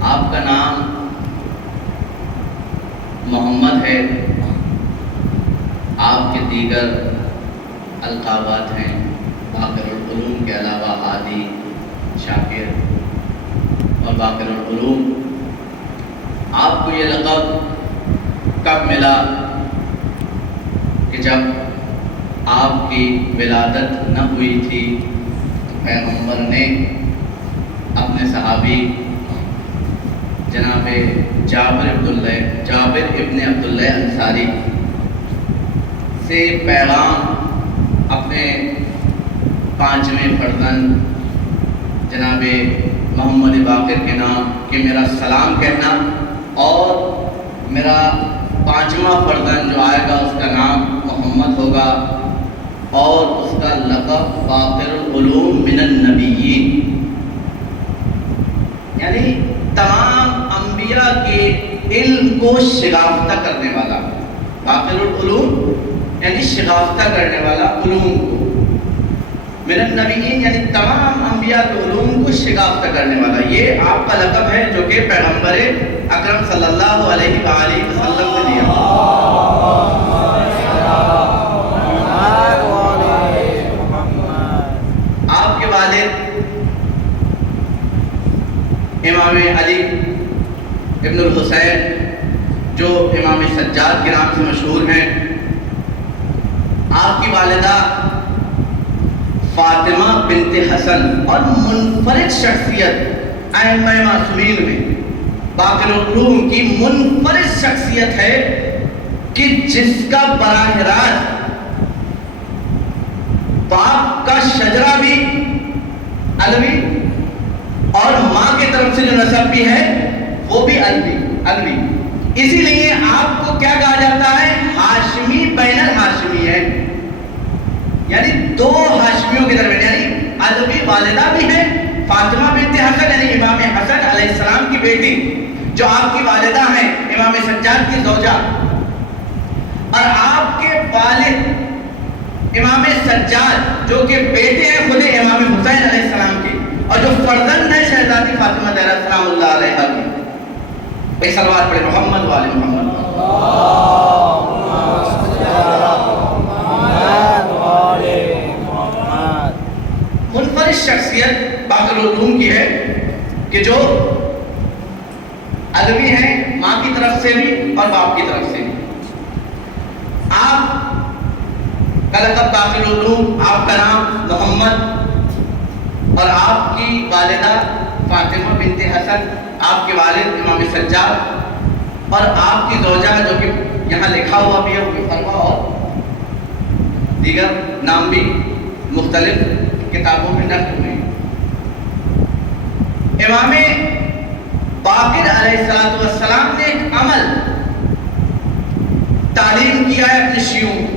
آپ کا نام محمد ہے، آپ کے دیگر القابات ہیں باقر العلوم کے علاوہ ہادی، شاکر اور باقر العلوم۔ آپ کو یہ لقب کب ملا؟ کہ جب آپ کی ولادت نہ ہوئی تھی پیغمبر نے اپنے صحابی جناب جابر ابن عبداللہ انصاری سے پیغام اپنے پانچویں فرزند جناب محمد باقر کے نام کہ میرا سلام کہنا، اور میرا پانچواں فرزند جو آئے گا اس کا نام محمد ہوگا، اور اس کا لقب باقر العلوم من النبیین، یعنی تمام انبیاء کے علم کو شگافتہ کرنے والا۔ باقر العلوم یعنی شگافتہ کرنے والا علوم کو، من النبیین یعنی تمام انبیاء کے علوم کو شگافتہ کرنے والا۔ یہ آپ کا لقب ہے جو کہ پیغمبر اکرم صلی اللہ علیہ وآلہ وسلم نے دیا۔ آپ کے والد امام علی ابن الحسین جو امام سجاد کے نام سے مشہور ہیں، آپ کی والدہ فاطمہ بنت حسن، اور منفرد شخصیت ائمہ معصومین میں باقر العلوم کی منفرد شخصیت ہے کہ جس کا براہ راست باپ کا شجرہ بھی علوی اور ماں کی طرف سے جو نسب بھی ہے وہ بھی علوی، اسی لیے آپ کو کیا کہا جاتا ہے؟ ہاشمی بین الہاشمی ہے، یعنی دو ہاشمیوں کے درمیان، یعنی علوی والدہ بھی ہے فاطمہ بنت حسن یعنی امام حسن علیہ السلام کی بیٹی جو آپ کی والدہ ہیں امام سجاد کی زوجہ، اور آپ کے والد امام سجاد جو کہ بیٹے ہیں خود امام حسین علیہ السلام کے، اور جو فرزند ہے شہزادی فاطمہ زہرا سلام اللہ علیہا کی۔ ایک صلوات پڑھیں محمد والے محمد۔ منفرد شخصیت باقر العلوم کی ہے کہ جو علوی ہیں ماں کی طرف سے بھی اور باپ کی طرف سے بھی۔ آپ کا لقب باقر العلوم، آپ کا نام محمد، اور آپ کی والدہ فاطمہ بنت حسن، آپ کے والد امام سجاد، اور آپ کی زوجہ جو کہ یہاں لکھا ہوا بھی ہے وہ فرما، اور دیگر نام بھی مختلف کتابوں میں نقل ہوئے۔ امام باقر علیہ السلام نے ایک عمل تعلیم کیا ہے اپنے شیعوں کو۔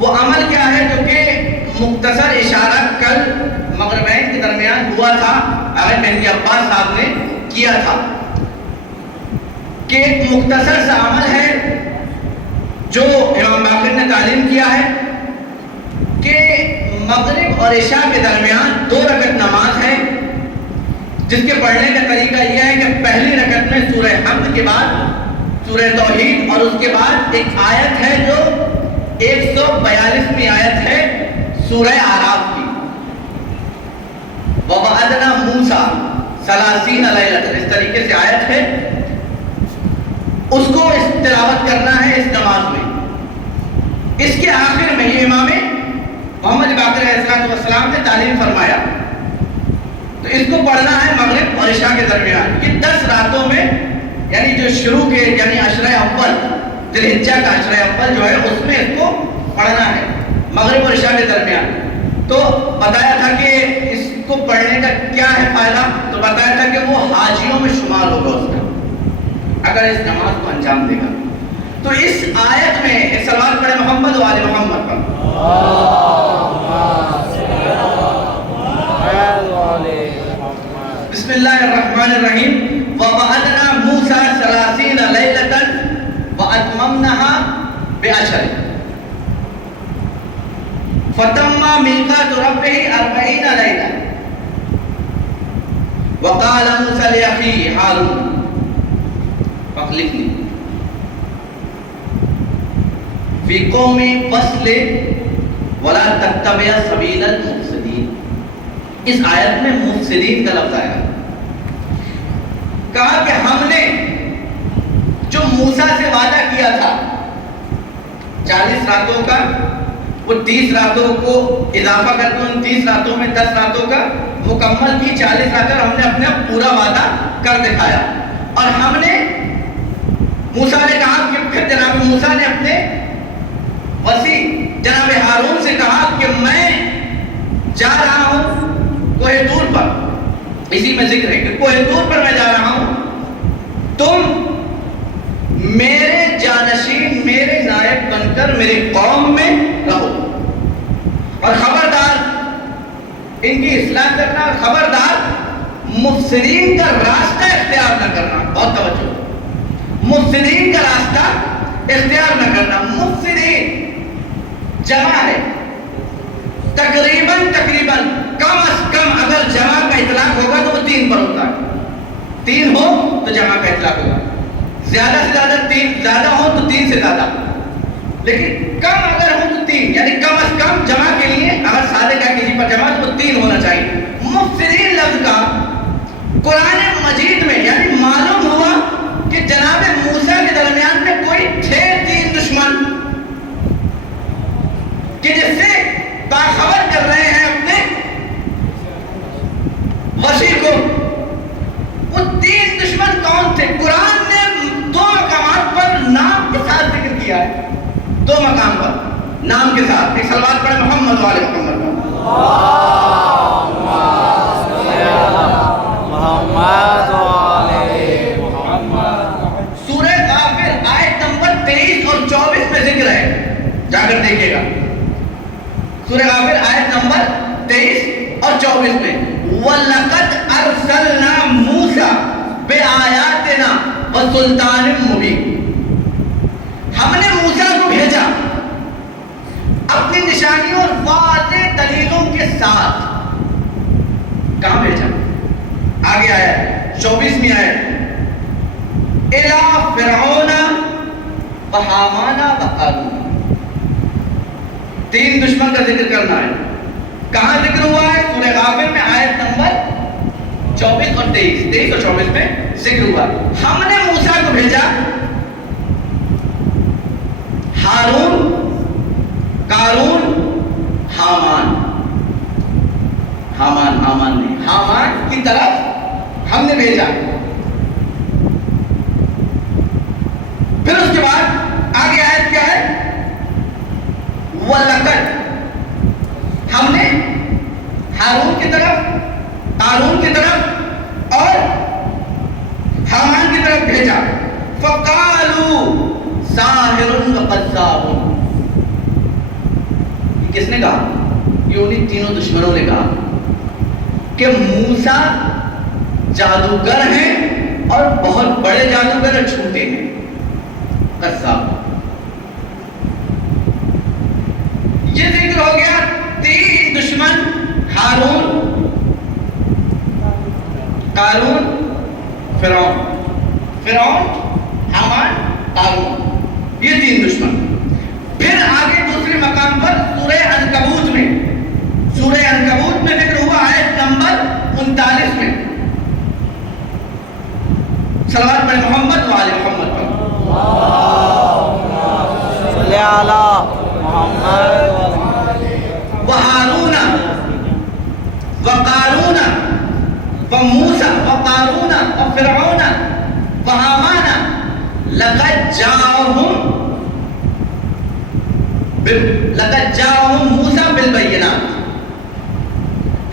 وہ عمل کیا ہے جو کہ مختصر اشارہ کل مغربین کے درمیان ہوا تھا، اگر مہدی عباس صاحب نے کیا تھا، کہ ایک مختصر سا عمل ہے جو امام باقر نے تعلیم کیا ہے کہ مغرب اور عشاء کے درمیان 2 رکعت نماز ہے، جس کے پڑھنے کا طریقہ یہ ہے کہ پہلی رکعت میں سورہ حمد کے بعد سورہ توحید، اور اس کے بعد ایک آیت ہے جو 142ویں آیت ہے سورہ اعراف کی، وَوَعَدْنَا مُوسَىٰ 30 لَيْلَةً، اس طریقے سے آیت ہے، اس کو تلاوت کرنا ہے اس نماز میں۔ اس کے آخر میں یہ امام محمد باقر علیہ السلام نے تعلیم فرمایا، تو اس کو پڑھنا ہے مغرب اور عشاء کے درمیان۔ یہ 10 راتوں میں، یعنی جو شروع کے یعنی عشرہ اول ذی الحجہ کا عشرہ اول جو ہے اس میں اس کو پڑھنا ہے مغرب اور عشاء کے درمیان۔ تو بتایا تھا کہ اس کو پڑھنے کا کیا ہے فائدہ، تو بتایا تھا کہ وہ حاجیوں میں شمار ہوگا اس کا اگر اس نماز کو انجام دے گا۔ تو اس آیت میں ایک صلوات پڑھے محمد و آل محمد پر۔ بسم اللہ الرحمن الرحیم۔ وَوَعَدْنَا مُوسَىٰ 30 لَيْلَةً وَأَتْمَمْنَاهَا بِعَشْرٍ فَتَمَّ مِيقَاتُ رَبِّهِ 40 لَيْلَةً۔ وقال موسى لأخيه هارون فاخلفني فی قوم وصل ولا تتبع سبیل المفسدین. اس آیت میں مفسدین کا لفظ آیا. کہا کہ ہم نے جو موسیٰ سے وعدہ کیا تھا 40 راتوں کا، وہ 30 راتوں کو اضافہ کر کے ان 30 راتوں میں 10 راتوں کا مکمل کی 40 راتیں ہم نے اپنا پورا وعدہ کر دکھایا. اور ہم نے موسیٰ نے کہا کہ پھر جناب موسیٰ نے اپنے وسیع جناب ہارون سے کہا کہ میں جا رہا ہوں کوہ طور پر. اسی میں ذکر ہے کہ کوہ طور پر میں جا رہا ہوں، تم میرے جانشین میرے نائب بن کر میری قوم میں رہو، اور خبردار ان کی اصلاح کرنا، اور خبردار مفسدین کا راستہ اختیار نہ کرنا. بہت توجہ، مفسدین کا راستہ اختیار نہ کرنا. مفسدین جمع ہے، تقریباً کم از کم اگر جمع کا اطلاق ہوگا تو وہ 3 پر ہوتا ہے. 3 ہو تو جمع کا اطلاق ہوگا، زیادہ سے زیادہ 3 زیادہ ہو تو 3 سے زیادہ، لیکن کم اگر ہو تو 3، یعنی کم از کم جمع کے لیے اگر سادے کا کسی پر جمع تو وہ 3 ہونا چاہیے. مفسدین لفظ کا قرآن مجید میں یعنی معلوم ہوا کہ جناب موسیٰ کے درمیان میں کوئی تھے 3 دشمن کہ جس سے باخبر کر رہے ہیں اپنے وسیع کو. وہ 3 دشمن کون تھے؟ قرآن نے 2 مقامات پر نام کے ساتھ ذکر کیا ہے. 2 مقام پر نام کے ساتھ. ایک صلوات پڑھیں محمد والے محمد پر. سورہ غافر آیت نمبر 23 اور 24 میں ذکر ہے، جا کر دیکھیے گا. سورہ غافر آیت نمبر 23 اور 24 میں وَلَقَدْ أَرْسَلْنَا مُوسَى بِآيَاتِنَا وَسُلْطَانٍ مُبِينٍ. ہم نے موسیٰ کو بھیجا اپنی نشانیوں اور واضح دلیلوں کے ساتھ. کہاں بھیجا؟ آگے آیا 24ویں آیت إِلَىٰ فِرْعَوْنَ وَحَامَانَ وَقَارُونَ. 3 دشمن کا ذکر کرنا ہے. کہاں ذکر ہوا ہے؟ سورہ غافر میں آیت نمبر 24 اور 23 اور 24 میں ذکر ہوا. ہم نے موسیٰ کو بھیجا ہارون، قارون، حامان کی طرف ہم نے بھیجا. پھر اس کے بعد آگے آیت کیا ہے؟ وَلَقَدْ ہم نے ہارون کی طرف، قارون کی طرف اور حامان کی طرف بھیجا. فَقَالُوا سَاحِرٌ وَكَذَّابٌ. یہ کس نے کہا؟ یہ انہی تینوں دشمنوں نے کہا کہ موسیٰ جادوگر ہیں اور بہت بڑے جادوگر اور چھوٹے ہیں. قذاب. یہ ذکر ہو گیا 3 دشمن، ہارون، قارون، فرعون، حامان، قارون. یہ 3 دشمن. پھر آگے دوسرے مقام پر سورہ عنکبوت میں ذکر ہوا آیت نمبر 39 میں. صلوات پڑھیں محمد وآل محمد پر. صلی اللہ محمد. وہارون وقارون وموسیٰ وقارون وفرعون وحامان لقد جاءهم موسیٰ بالبینات.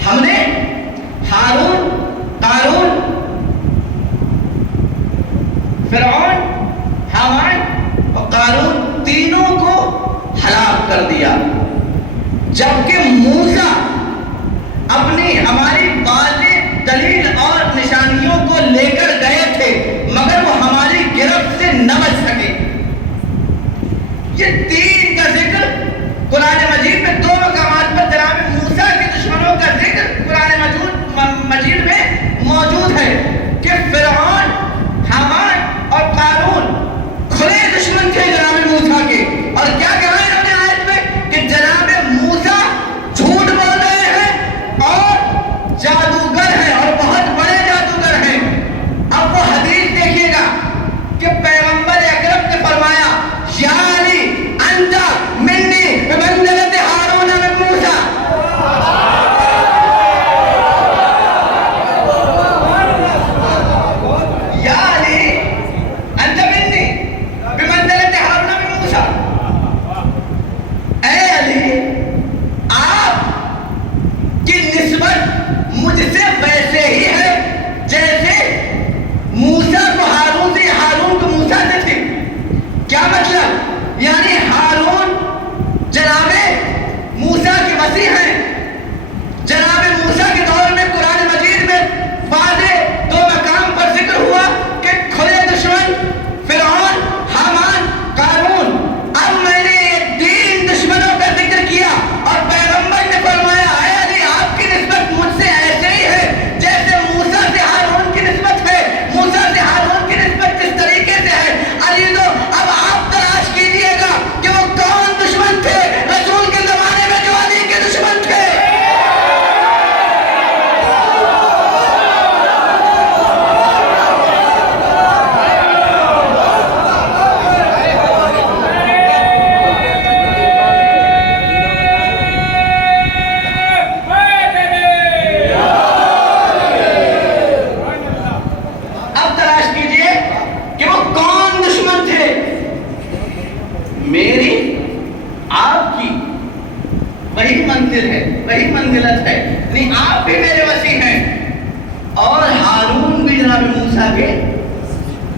ہم نے ہارون، قارون، فرعون، حامان اور قارون تینوں کو ہلاک کر دیا، جبکہ موسیٰ اپنی ہماری واضح دلیل اور نشانیوں کو لے کر گئے تھے مگر وہ ہماری گرفت سے نہ بچ سکے. یہ 3 کا ذکر قرآن مجید میں 2 مقامات پر جناب موسیٰ کے دشمنوں کا ذکر قرآن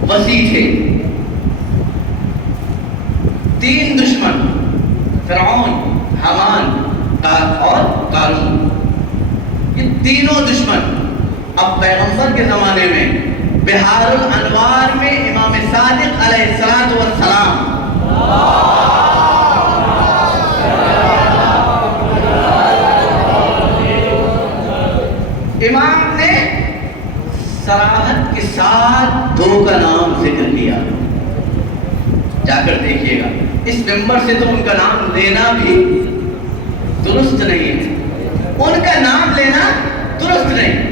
وسیع تھے. 3 دشمن فرعون، حامان اور قارون، یہ تینوں دشمن اب پیغمبر کے زمانے میں بہار الانوار میں امام صادق علیہ الصلوۃ والسلام امام نے صراحت کے ساتھ 2 کا نام ذکر کیا. جا کر دیکھیے گا، اس ممبر سے تو ان کا نام لینا بھی درست نہیں ہے، ان کا نام لینا درست نہیں.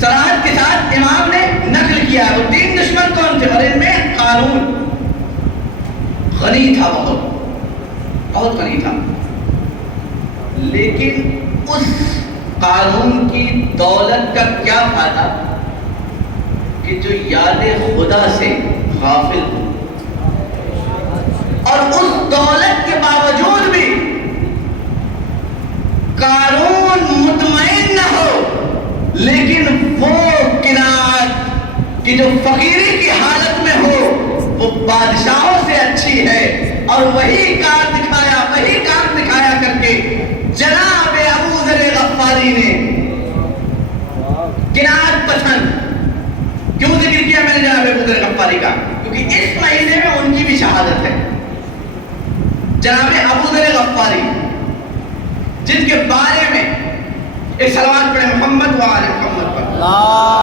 صراحت کے ساتھ امام نے نقل کیا. وہ 3 دشمن کون تھے؟ اور ان میں قارون غنی تھا، بہت غنی تھا، لیکن اس قارون کی دولت کا کیا فائدہ کہ جو یاد خدا سے غافل ہو، اور اس دولت کے باوجود بھی قارون مطمئن نہ ہو، لیکن وہ قناعت کہ جو فقیری کی حالت میں ہو وہ بادشاہوں سے اچھی ہے، اور وہی کار دکھایا کر کے جناب ابو ذر غفاری نے قناعت پسند کیوں ذکر کیا میں نے جناب ابو ذر غفاری کا؟ کیونکہ اس مہینے میں ان کی بھی شہادت ہے. جناب ابو ذر غفاری جن کے بارے میں ایک صلوات پڑھے محمد و آل محمد پر.